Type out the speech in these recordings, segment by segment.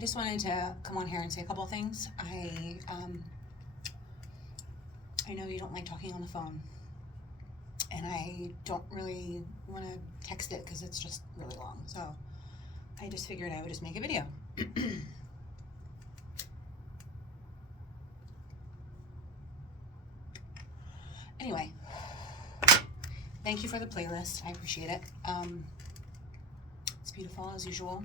just wanted to come on here and say a couple of things. I know you don't like talking on the phone, and I don't really want to text it because it's just really long. So I just figured I would just make a video. Anyway, thank you for the playlist. I appreciate it. It's beautiful as usual.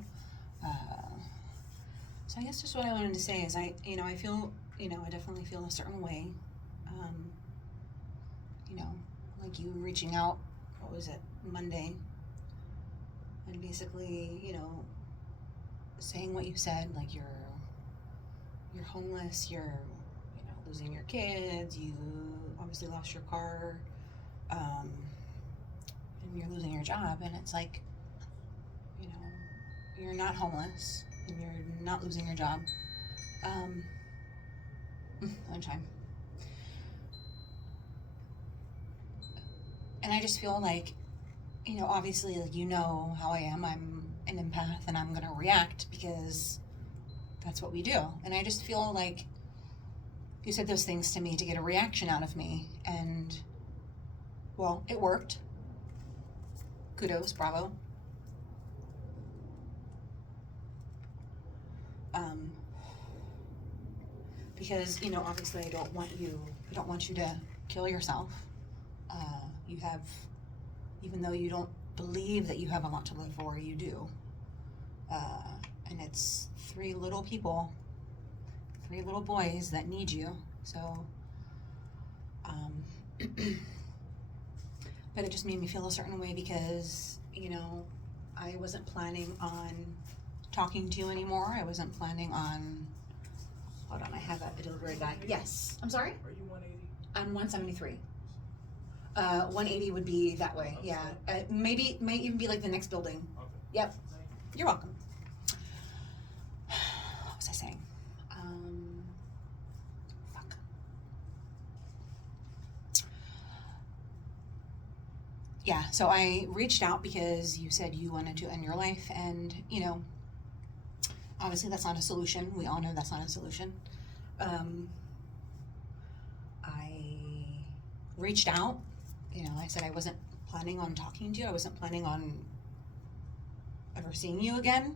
So I guess just what I wanted to say is I feel, I definitely feel a certain way. Like you reaching out, what was it, Monday, and basically, saying what you said, like you're homeless, you're, losing your kids, you obviously lost your car, and you're losing your job, and it's like, you're not homeless, and you're not losing your job. Lunchtime. And I just feel like, obviously, like, how I am. I'm an empath, and I'm going to react because that's what we do. And I just feel like you said those things to me to get a reaction out of me. And, well, it worked. Kudos, bravo. Because, obviously I don't want you to kill yourself. You have, even though you don't believe that you have a lot to live for, you do. And it's 3 little people, 3 little boys that need you. So, but it just made me feel a certain way because, I wasn't planning on talking to you anymore. I wasn't planning on, hold on, I have a delivery guy. Yes, I'm sorry? Are you 180? I'm 173. 180 would be that way, yeah. Might even be like the next building. Okay. Yep. You're welcome. What was I saying? Fuck. Yeah, so I reached out because you said you wanted to end your life, and, obviously that's not a solution. We all know that's not a solution. I reached out. I said I wasn't planning on talking to you. I wasn't planning on ever seeing you again.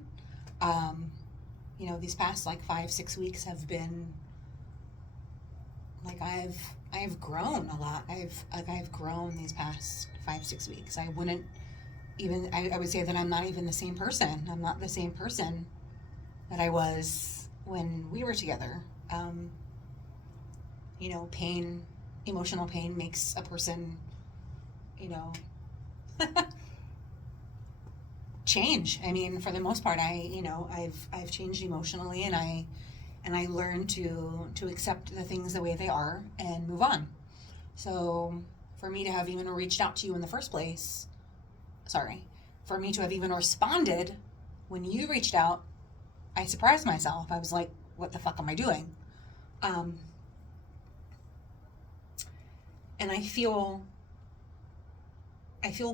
These past 5-6 weeks have been like I've grown a lot. I've grown these past 5-6 weeks. I wouldn't even I would say that I'm not even the same person. I'm not the same person that I was when we were together. Pain, emotional pain makes a person change. I mean, for the most part, I've changed emotionally, and I learned to accept the things the way they are and move on. So for me to have even reached out to you in the first place, for me to have even responded when you reached out, I surprised myself. I was like, what the fuck am I doing? And I feel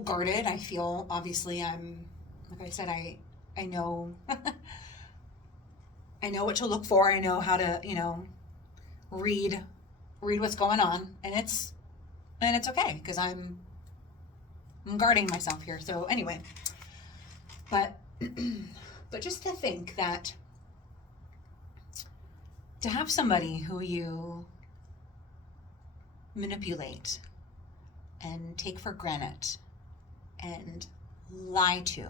guarded. I feel, obviously, I'm, like I said, I know, I know what to look for. I know how to, read what's going on, and it's okay, because I'm guarding myself here. So anyway, but just to think that to have somebody who you manipulate and take for granted and lie to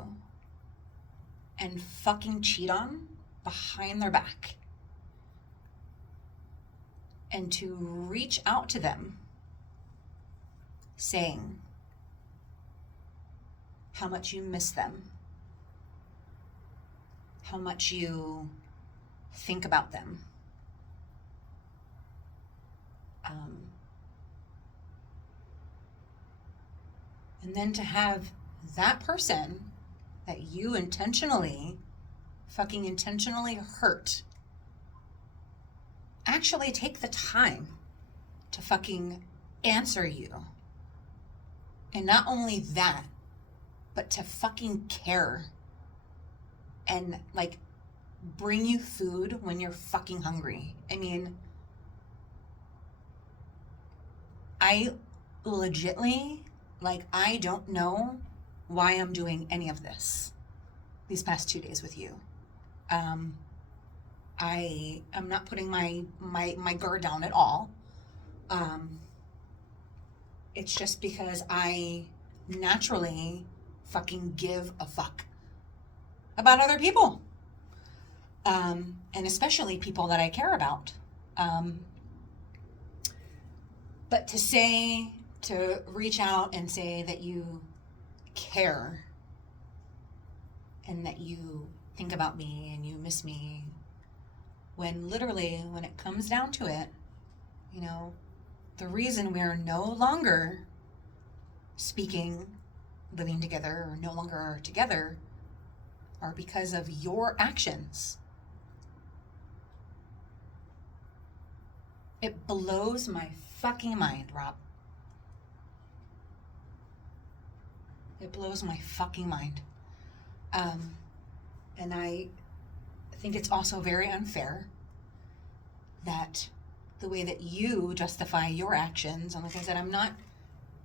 and fucking cheat on behind their back, and to reach out to them saying how much you miss them, how much you think about them. And then to have that person that you fucking intentionally hurt, actually take the time to fucking answer you. And not only that, but to fucking care and bring you food when you're fucking hungry. I mean, I legitly, like, I don't know why I'm doing any of this these past 2 days with you. I am not putting my guard down at all. It's just because I naturally fucking give a fuck about other people. And especially people that I care about. But to reach out and say that you care and that you think about me and you miss me, when literally, when it comes down to it, you know, the reason we're no longer speaking, living together, or no longer together are because of your actions. It blows my fucking mind, Rob. It blows my fucking mind. And I think it's also very unfair that the way that you justify your actions, and like I said, I'm not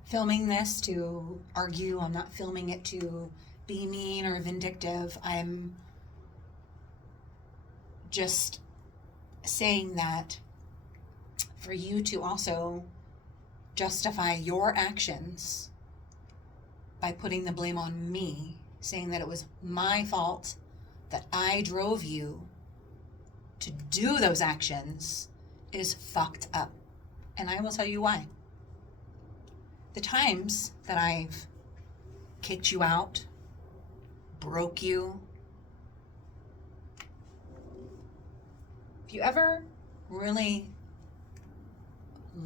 filming this to argue, I'm not filming it to be mean or vindictive. I'm just saying that for you to also justify your actions by putting the blame on me, saying that it was my fault, that I drove you to do those actions, is fucked up. And I will tell you why. The times that I've kicked you out, broke you, if you ever really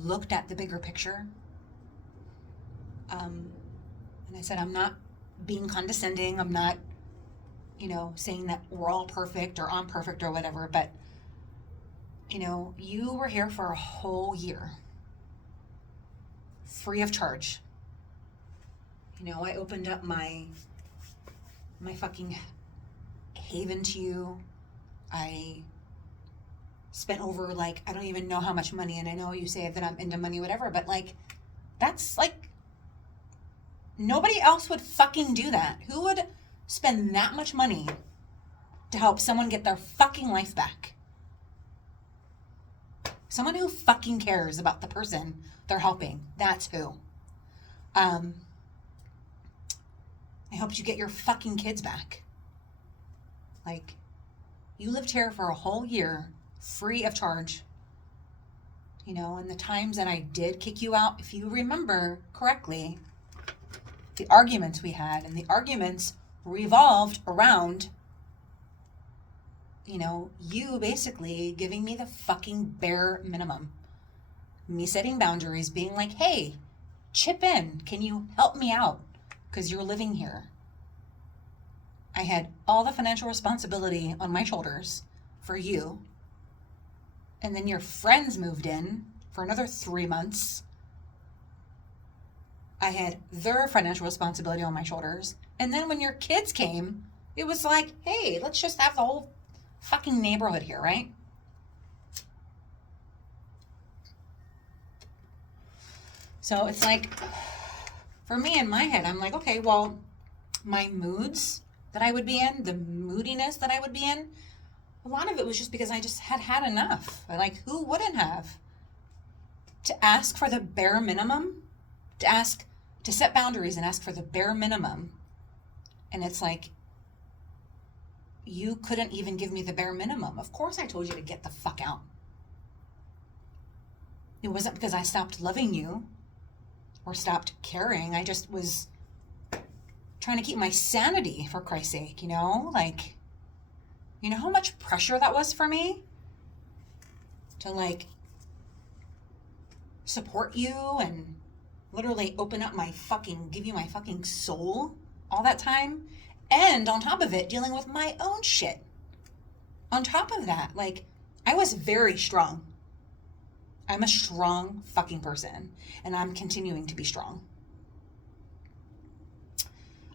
looked at the bigger picture, and I said, I'm not being condescending, I'm not, saying that we're all perfect or I'm perfect or whatever, but, you were here for a whole year, free of charge. I opened up my fucking haven to you. I spent over, I don't even know how much money, and I know you say that I'm into money, whatever, but, that's, nobody else would fucking do that. Who would spend that much money to help someone get their fucking life back? Someone who fucking cares about the person they're helping. That's who. I helped you get your fucking kids back. You lived here for a whole year, free of charge. And the times that I did kick you out, if you remember correctly, the arguments we had, and the arguments revolved around, you basically giving me the fucking bare minimum. Me setting boundaries, being like, hey, chip in. Can you help me out? Because you're living here. I had all the financial responsibility on my shoulders for you. And then your friends moved in for another 3 months. I had their financial responsibility on my shoulders. And then when your kids came, it was like, hey, let's just have the whole fucking neighborhood here, right? So it's for me in my head, I'm like, okay, well, my moods that I would be in, the moodiness that I would be in, a lot of it was just because I just had enough. Who wouldn't have? To ask for the bare minimum, to set boundaries and ask for the bare minimum. And it's you couldn't even give me the bare minimum. Of course I told you to get the fuck out. It wasn't because I stopped loving you or stopped caring. I just was trying to keep my sanity, for Christ's sake, you know how much pressure that was for me to support you and literally give you my fucking soul all that time. And on top of it, dealing with my own shit. On top of that, I was very strong. I'm a strong fucking person, and I'm continuing to be strong.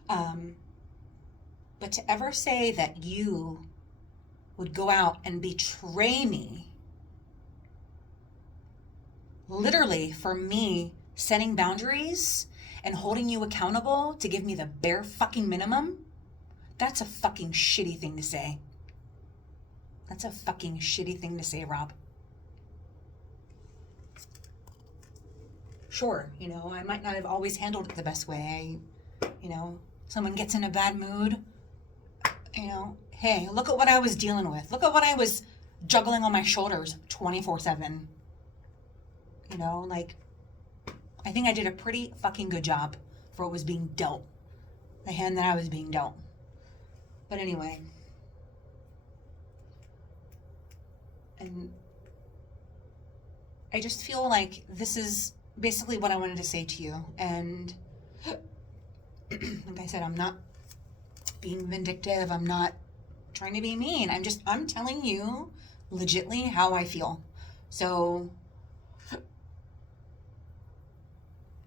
But to ever say that you would go out and betray me, literally for me setting boundaries and holding you accountable to give me the bare fucking minimum, that's a fucking shitty thing to say. That's a fucking shitty thing to say, Rob. Sure, I might not have always handled it the best way. Someone gets in a bad mood, hey, look at what I was dealing with. Look at what I was juggling on my shoulders 24/7. I think I did a pretty fucking good job for what was being dealt. The hand that I was being dealt. But anyway. And I just feel like this is basically what I wanted to say to you. And like I said, I'm not being vindictive. I'm not trying to be mean. I'm telling you legitly how I feel. So,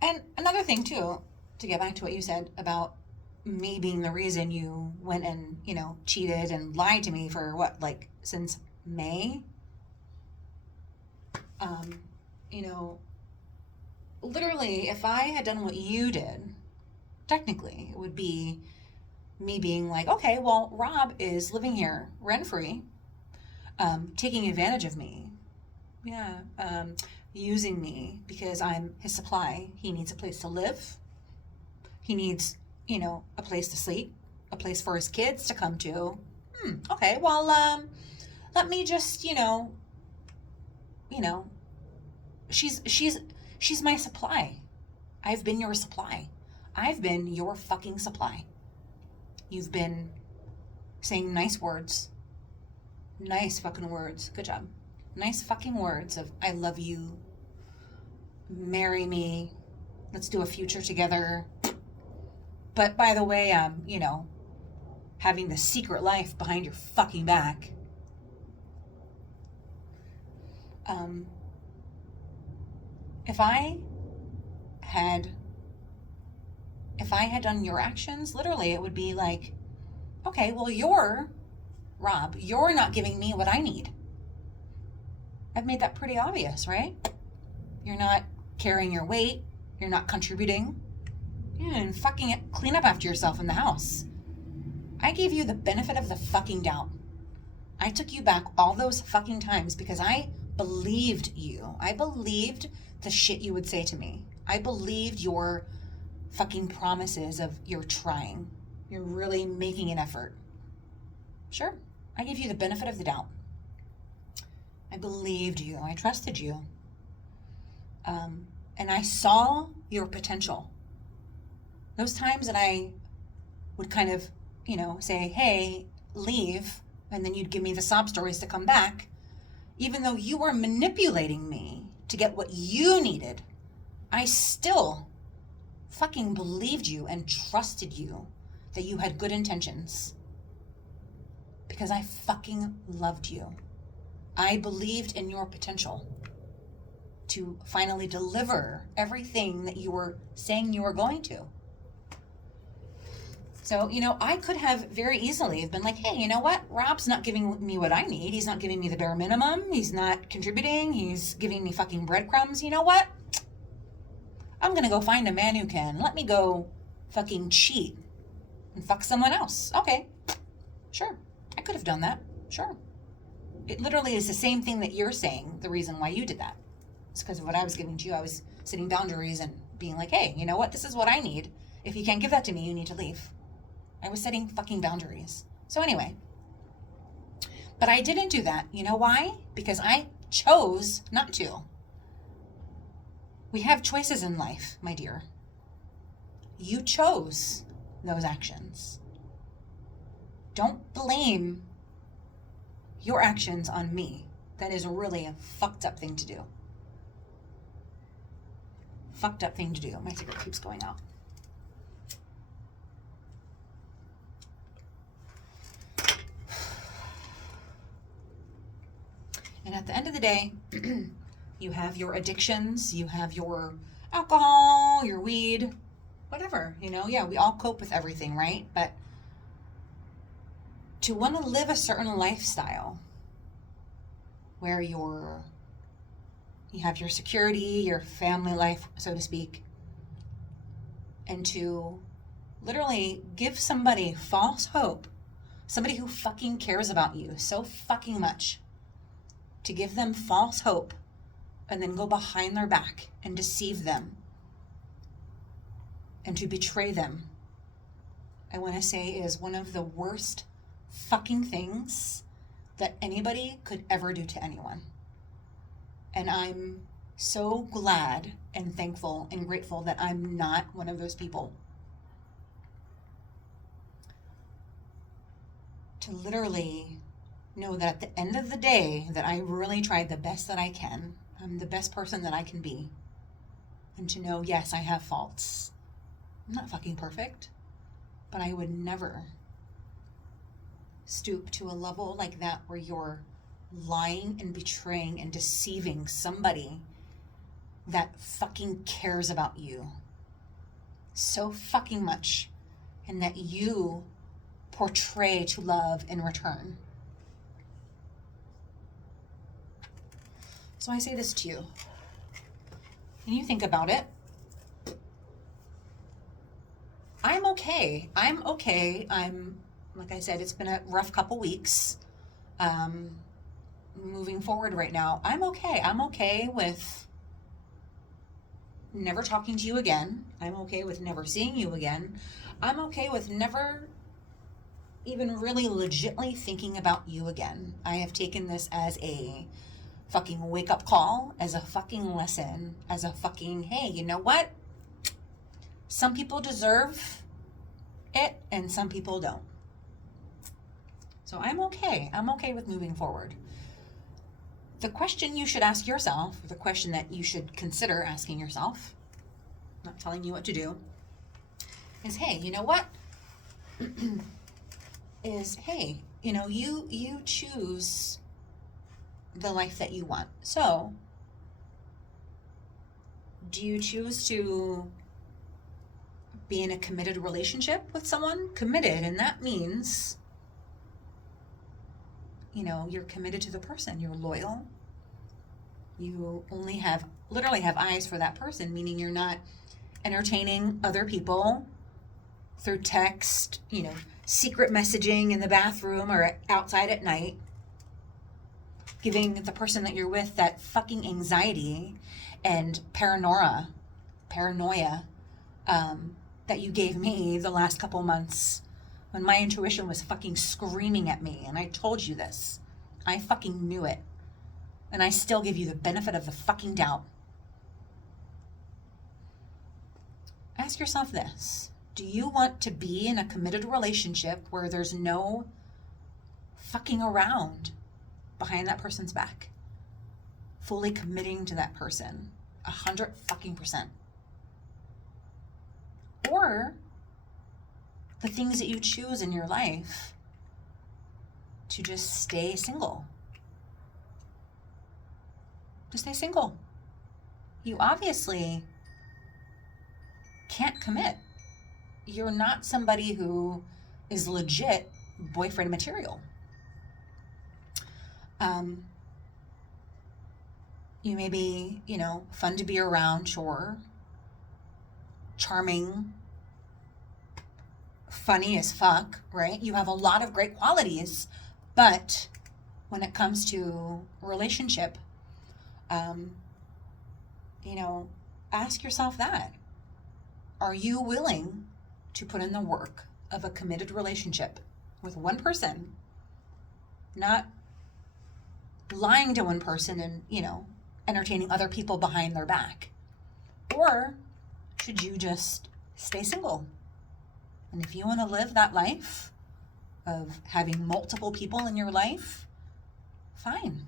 and another thing too, to get back to what you said about me being the reason you went and, cheated and lied to me for what, since May? Literally, if I had done what you did, technically, it would be me being like, okay, well, Rob is living here rent-free, taking advantage of me. Yeah. Using me because I'm his supply. He needs a place to live. He needs, a place to sleep, a place for his kids to come to. Okay, well, let me just, she's my supply. I've been your supply. I've been your fucking supply. You've been saying nice words. Nice fucking words. Good job. Nice fucking words of, I love you. Marry me. Let's do a future together. But by the way, having the secret life behind your fucking back. If I had done your actions, literally, it would be like, okay, well, Rob, you're not giving me what I need. I've made that pretty obvious, right? You're not carrying your weight. You're not contributing. And fucking clean up after yourself in the house. I gave you the benefit of the fucking doubt. I took you back all those fucking times because I believed you. I believed the shit you would say to me. I believed your fucking promises of you're trying. You're really making an effort. Sure, I gave you the benefit of the doubt. I believed you. I trusted you. And I saw your potential. Those times that I would kind of, say, hey, leave, and then you'd give me the sob stories to come back, even though you were manipulating me to get what you needed, I still fucking believed you and trusted you that you had good intentions. Because I fucking loved you. I believed in your potential to finally deliver everything that you were saying you were going to. So, I could have very easily been like, hey, you know what? Rob's not giving me what I need. He's not giving me the bare minimum. He's not contributing. He's giving me fucking breadcrumbs. You know what? I'm going to go find a man who can. Let me go fucking cheat and fuck someone else. Okay. Sure. I could have done that. Sure. It literally is the same thing that you're saying, the reason why you did that. It's because of what I was giving to you. I was setting boundaries and being like, hey, you know what? This is what I need. If you can't give that to me, you need to leave. I was setting fucking boundaries. So anyway, but I didn't do that. You know why? Because I chose not to. We have choices in life, my dear. You chose those actions. Don't blame your actions on me. That is really a fucked up thing to do. Fucked up thing to do. My cigarette keeps going out. And at the end of the day, you have your addictions, you have your alcohol, your weed, whatever, yeah, we all cope with everything, right? But to want to live a certain lifestyle where you have your security, your family life, so to speak, and to literally give somebody false hope, somebody who fucking cares about you so fucking much, to give them false hope and then go behind their back and deceive them and to betray them, I want to say is one of the worst fucking things that anybody could ever do to anyone. And I'm so glad and thankful and grateful that I'm not one of those people. To literally know that at the end of the day that I really tried the best that I can. I'm the best person that I can be. And to know, yes, I have faults. I'm not fucking perfect, but I would never stoop to a level like that where you're lying and betraying and deceiving somebody that fucking cares about you so fucking much and that you portray to love in return. So I say this to you, and you think about it. I'm okay. I'm, like I said, it's been a rough couple weeks. Moving forward right now, I'm okay. I'm okay with never talking to you again. I'm okay with never seeing you again. I'm okay with never even really legitimately thinking about you again. I have taken this as a fucking wake-up call, as a fucking lesson, as a fucking, hey, you know what? Some people deserve it and some people don't. So I'm okay. I'm okay with moving forward. The question you should ask yourself, the question that you should consider asking yourself, I'm not telling you what to do, is, hey, you know what? Hey, you know, you choose the life that you want. So, do you choose to be in a committed relationship with someone? Committed, and that means, you know, you're committed to the person, you're loyal. You only literally have eyes for that person, meaning you're not entertaining other people through text, you know, secret messaging in the bathroom or outside at night, giving the person that you're with that fucking anxiety and paranoia that you gave me the last couple months when my intuition was fucking screaming at me. And I told you this. I fucking knew it. And I still give you the benefit of the fucking doubt. Ask yourself this. Do you want to be in a committed relationship where there's no fucking around behind that person's back? Fully committing to that person 100%. Or the things that you choose in your life to just stay single. To stay single. You obviously can't commit. You're not somebody who is legit boyfriend material. You may be, you know, fun to be around, sure. Charming, funny as fuck, right? You have a lot of great qualities, but when it comes to relationship, you know, ask yourself that. Are you willing to put in the work of a committed relationship with one person, not lying to one person and, you know, entertaining other people behind their back? Or should you just stay single? And if you want to live that life of having multiple people in your life, fine.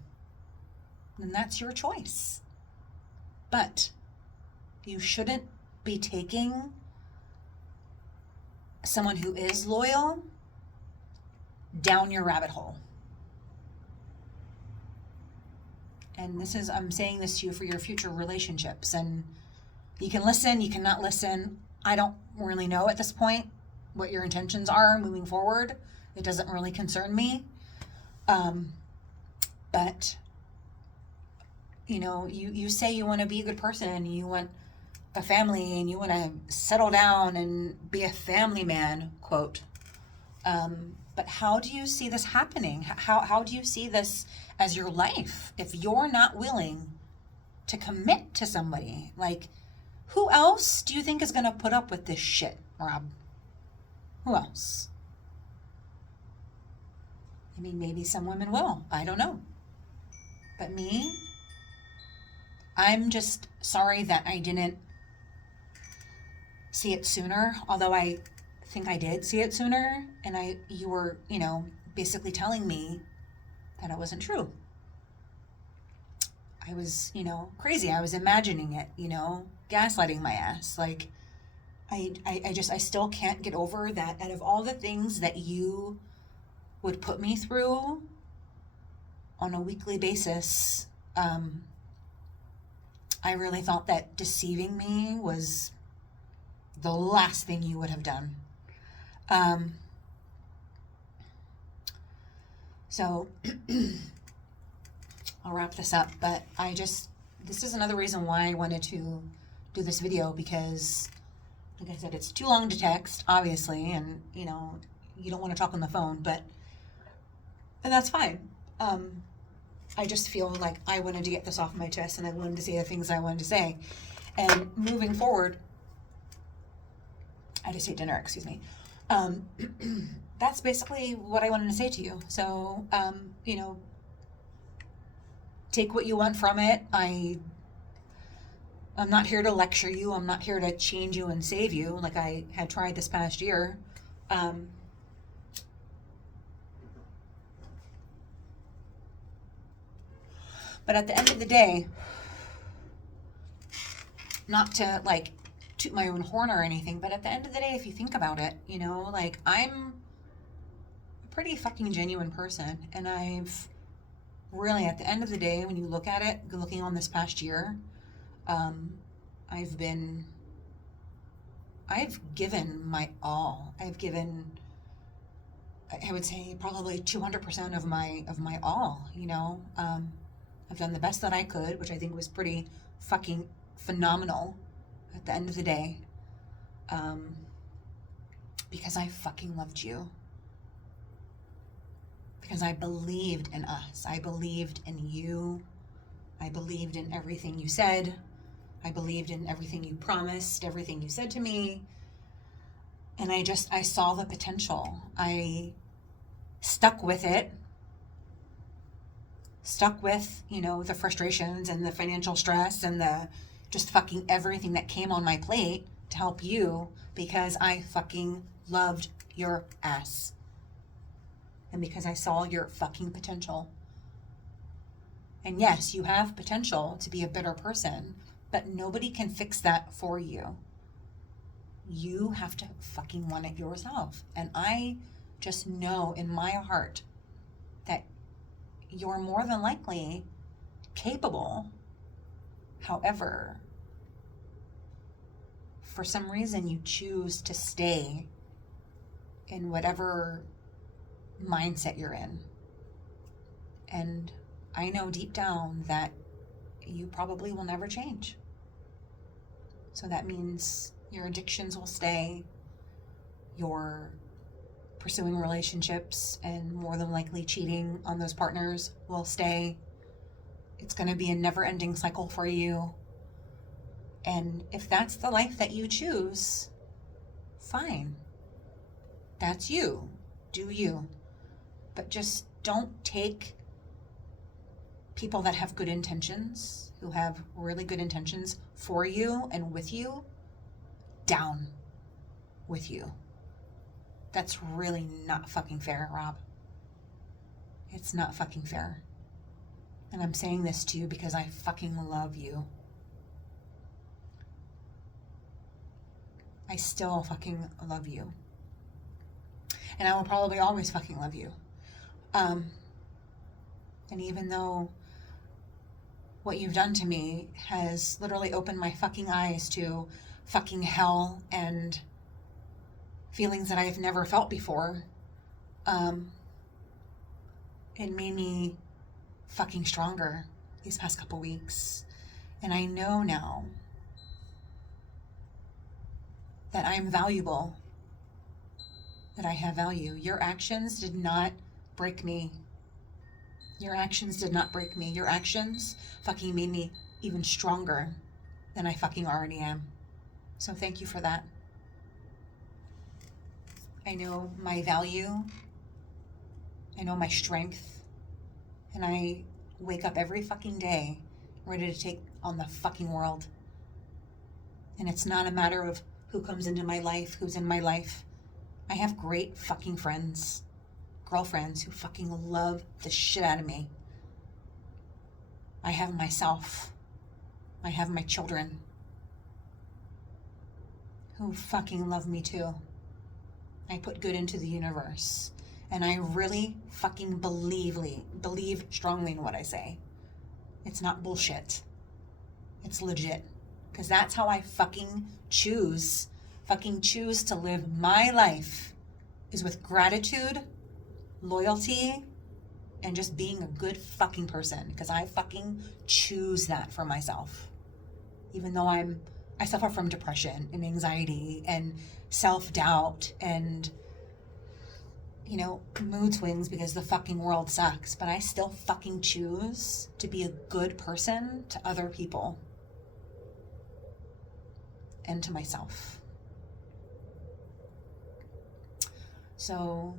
Then that's your choice. But you shouldn't be taking someone who is loyal down your rabbit hole. And I'm saying this to you for your future relationships. And you can listen, you cannot listen. I don't really know at this point what your intentions are moving forward. It doesn't really concern me. But you say you want to be a good person and you want a family and you want to settle down and be a family man, quote. But how do you see this happening? How do you see this as your life if you're not willing to commit to somebody? Like, who else do you think is going to put up with this shit, Rob? Who else? I mean, maybe some women will. I don't know. But me, I'm just sorry that I didn't see it sooner, although I think I did see it sooner, and you were, basically telling me that it wasn't true. I was, crazy. I was imagining it, gaslighting my ass. Like, I still can't get over that. Out of all the things that you would put me through on a weekly basis, I really thought that deceiving me was the last thing you would have done. So I'll wrap this up, but this is another reason why I wanted to do this video, because like I said, it's too long to text, obviously, and you don't want to talk on the phone, and that's fine. I just feel like I wanted to get this off my chest, and I wanted to say the things I wanted to say. And moving forward, I just ate dinner, excuse me. That's basically what I wanted to say to you. So, take what you want from it. I'm not here to lecture you. I'm not here to change you and save you like I had tried this past year. But at the end of the day, not to like toot my own horn or anything, but at the end of the day, if you think about it, like, I'm a pretty fucking genuine person, and I've really, at the end of the day, when you look at it, looking on this past year, I've given my all. I've given, I would say, probably 200% of my all, I've done the best that I could, which I think was pretty fucking phenomenal at the end of the day, because I fucking loved you, because I believed in us. I believed in you. I believed in everything you said. I believed in everything you promised, everything you said to me. And I saw the potential. I stuck with it. Stuck with, the frustrations and the financial stress and the just fucking everything that came on my plate to help you, because I fucking loved your ass. And because I saw your fucking potential. And yes, you have potential to be a better person, but nobody can fix that for you. You have to fucking want it yourself. And I just know in my heart that you're more than likely capable. However, for some reason you choose to stay in whatever mindset you're in. And I know deep down that you probably will never change. So that means your addictions will stay, your pursuing relationships and more than likely cheating on those partners will stay. It's going to be a never-ending cycle for you. And if that's the life that you choose, fine. That's you. Do you. But just don't take people that have good intentions, who have really good intentions for you and with you, down with you. That's really not fucking fair, Rob. It's not fucking fair. And I'm saying this to you because I fucking love you. I still fucking love you. And I will probably always fucking love you. And even though what you've done to me has literally opened my fucking eyes to fucking hell and feelings that I've never felt before, Um, it made me fucking stronger these past couple weeks. And I know now that I'm valuable, that I have value. Your actions did not break me. Your actions did not break me. Your actions fucking made me even stronger than I fucking already am. So thank you for that. I know my value. I know my strength. And I wake up every fucking day ready to take on the fucking world. And it's not a matter of who comes into my life, who's in my life. I have great fucking friends, girlfriends who fucking love the shit out of me. I have myself. I have my children who fucking love me too. I put good into the universe. And I really fucking believe strongly in what I say. It's not bullshit. It's legit. Because that's how I fucking choose to live my life, is with gratitude, loyalty, and just being a good fucking person. Because I fucking choose that for myself. Even though I suffer from depression and anxiety and self-doubt and, you know, mood swings because the fucking world sucks, but I still fucking choose to be a good person to other people and to myself. So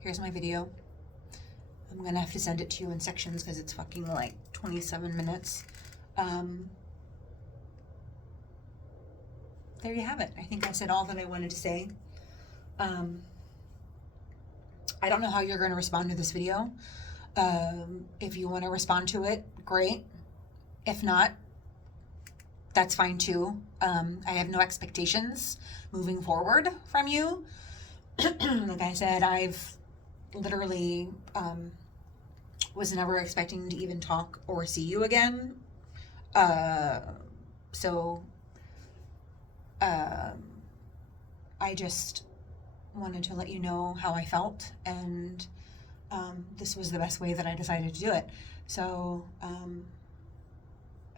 here's my video. I'm gonna have to send it to you in sections because it's fucking like 27 minutes. There you have it. I think I said all that I wanted to say. I don't know how you're going to respond to this video. If you want to respond to it, great. If not, that's fine too. I have no expectations moving forward from you. Like I said, I've literally was never expecting to even talk or see you again. I just wanted to let you know how I felt, and this was the best way that I decided to do it. So,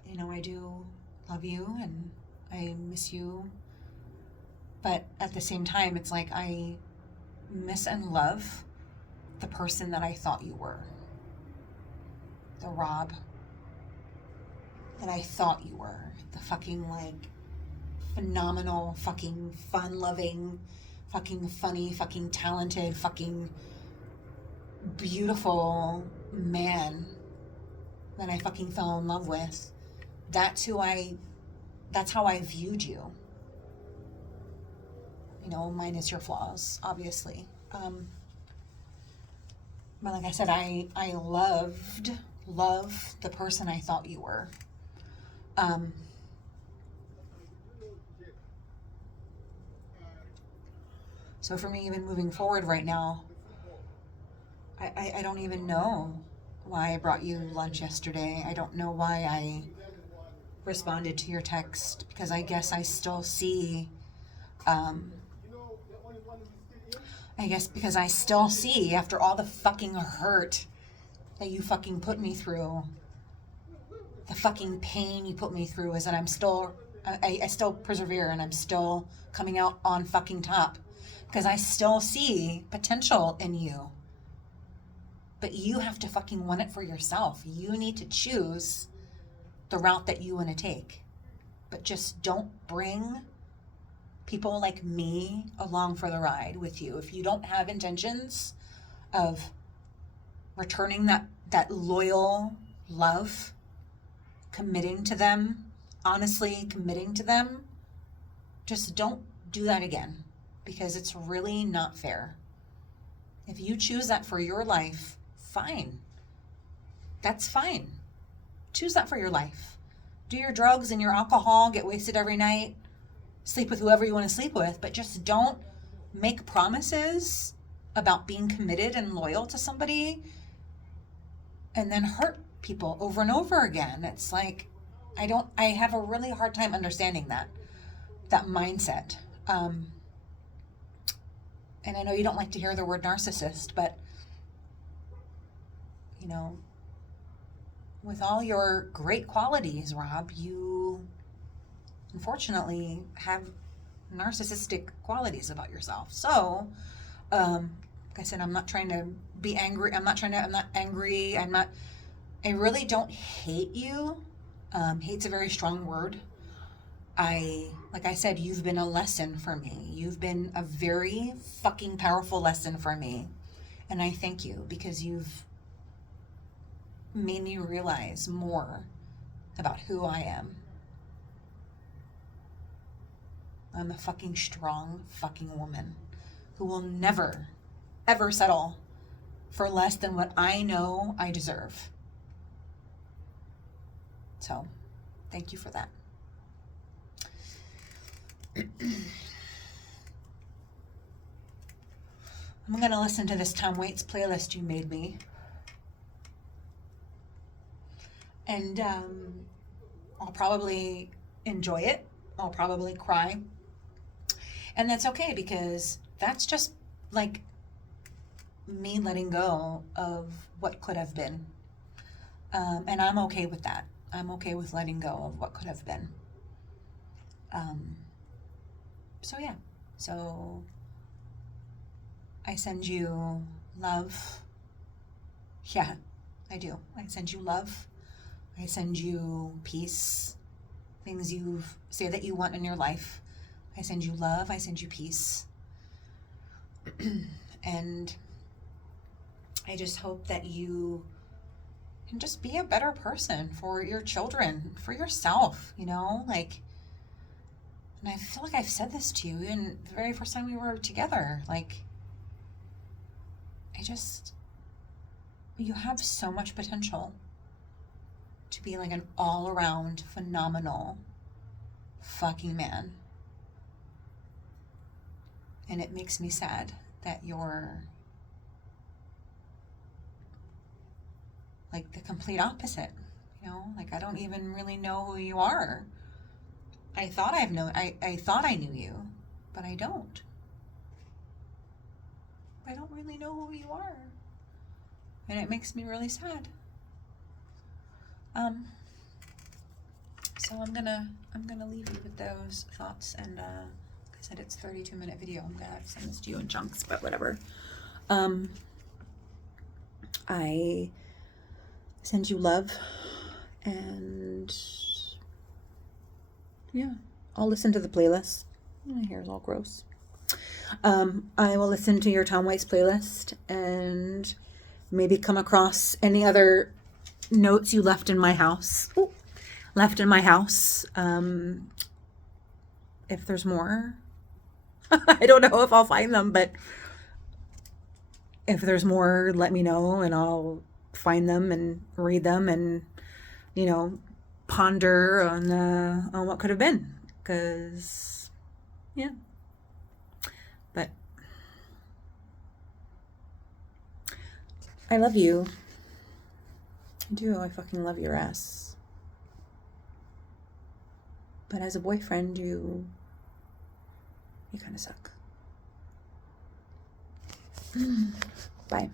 you know, I do love you and I miss you, but at the same time, it's like I miss and love the person that I thought you were. The Rob that I thought you were. The fucking, like, phenomenal, fucking fun-loving, fucking funny, fucking talented, fucking beautiful man that I fucking fell in love with. That's how I viewed you. You know, minus your flaws, obviously. But like I said, I love the person I thought you were. So for me, even moving forward right now, I don't even know why I brought you lunch yesterday. I don't know why I responded to your text, because I guess I still see, because I still see, after all the fucking hurt that you fucking put me through, the fucking pain you put me through, is that I still persevere and I'm still coming out on fucking top. Because I still see potential in you. But you have to fucking want it for yourself. You need to choose the route that you want to take. But just don't bring people like me along for the ride with you. If you don't have intentions of returning that loyal love, committing to them, honestly committing to them, just don't do that again. Because it's really not fair. If you choose that for your life, fine. That's fine. Choose that for your life. Do your drugs and your alcohol, get wasted every night, sleep with whoever you want to sleep with, but just don't make promises about being committed and loyal to somebody and then hurt people over and over again. It's like, I have a really hard time understanding that mindset. And I know you don't like to hear the word narcissist, but, you know, with all your great qualities, Rob, you unfortunately have narcissistic qualities about yourself. So, like I said, I'm not trying to be angry. I'm not angry. I really don't hate you. Hate's a very strong word. Like I said, you've been a lesson for me. You've been a very fucking powerful lesson for me. And I thank you because you've made me realize more about who I am. I'm a fucking strong fucking woman who will never, ever settle for less than what I know I deserve. So, thank you for that. I'm going to listen to this Tom Waits playlist you made me. And I'll probably enjoy it. I'll probably cry. And that's okay because that's just like me letting go of what could have been. And I'm okay with that. I'm okay with letting go of what could have been. So yeah. So I send you love. Yeah, I do. I send you love. I send you peace. Things you say that you want in your life. I send you love. I send you peace. And I just hope that you can just be a better person for your children, for yourself, you know, like, and I feel like I've said this to you in the very first time we were together, like, you have so much potential to be like an all-around phenomenal fucking man. And it makes me sad that you're like the complete opposite, you know, like I don't even really know who you are. I thought I thought I knew you, but I don't. I don't really know who you are. And it makes me really sad. So I'm gonna leave you with those thoughts, and like I said, it's a 32-minute video. I'm gonna send this to you in chunks, but whatever. I send you love, and yeah, I'll listen to the playlist. My hair's all gross. I will listen to your Tom Waits playlist and maybe come across any other notes you left in my house. If there's more, I don't know if I'll find them, but if there's more, let me know and I'll find them and read them and, you know, ponder on what could have been. Because, yeah. But I love you. I do. I fucking love your ass. But as a boyfriend, you kind of suck. Bye.